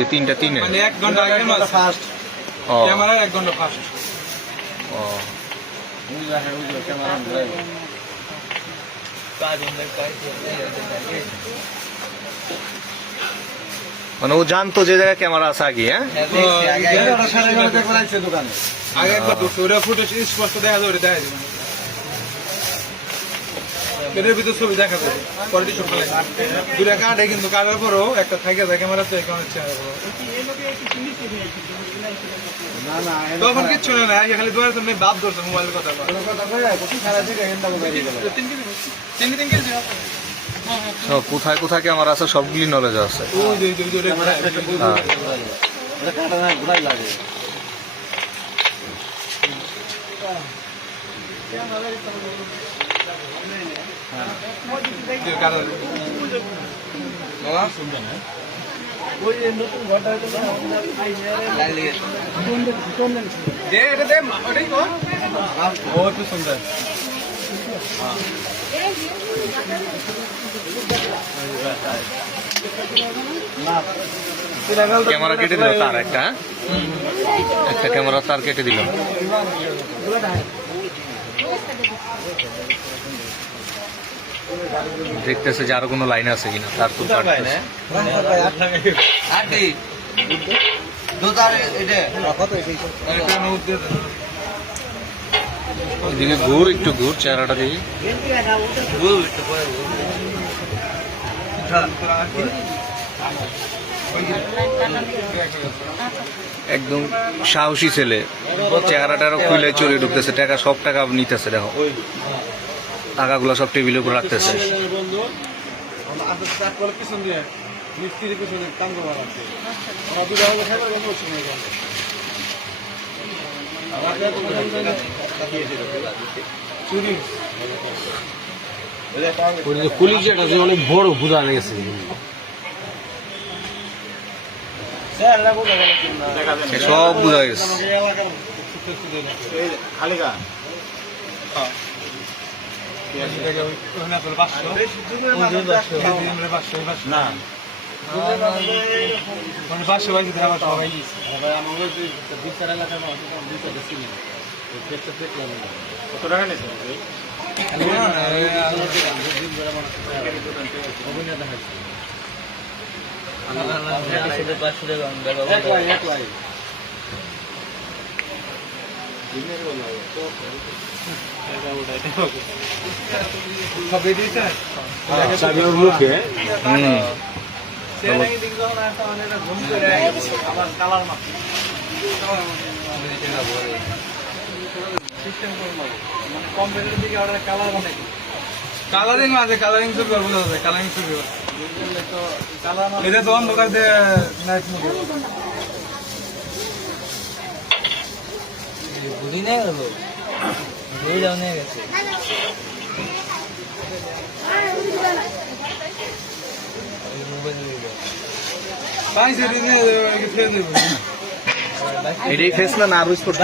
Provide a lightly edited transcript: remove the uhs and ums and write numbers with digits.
যে 3টা 3 মানে 1 ঘন্টা আগে মাল ফাস্ট ক্যামেরা 1 ঘন্টা ফাস্ট ও ক্যামেরা মানে ও জানতো যে জায়গায় ক্যামেরা আছে আগে। হ্যাঁ আগে একবার ওরা ফুটেজ স্পষ্ট দেখা যাবে, দেখা যাবে এটার ভিতর ছবি দেখা যাবে কোয়ালিটি সব দুটা কাটে, কিন্তু কাটার পরেও একটা থাকে যায় ক্যামেরাতে কেমন হচ্ছে তখন কিচ্ছু না খালি দোয়ার জন্য বাপ ধরছে মোবাইলের কথা সব কোথায় কোথায় ক্যামেরা আছে সবগুলি নলেজ আছে। সুন্দর ক্যামেরা কেটে দিল তার একটা ক্যামেরা তার কেটে দিল। দেখতেছে যে আরো কোনো লাইন আছে কিনা, তার তো এদিকে ঘুর, একটু ঘুর চেহারাটা দেখি। একদম সাহসী ছেলে, চেহারাটারও খুলে চলে ঢুকতেছে, টাকা সব টাকা নিতেছে। দেখো টাকাগুলো সব টেবিলের উপর রাখতেছে। কলিজাটা যে অনেক বড় বুঝা গেছে। সব বোঝা গেছে। মুখে কালারিং আছে, কালারিং ছবি বোঝা যায়, কালারিং ছবি এটা তো অন্ধকার দিয়ে নাইট মুভি বুঝি নাই হলো বুঝে যাও নিয়ে গেছে এটাই ফেস না আরো স্পষ্ট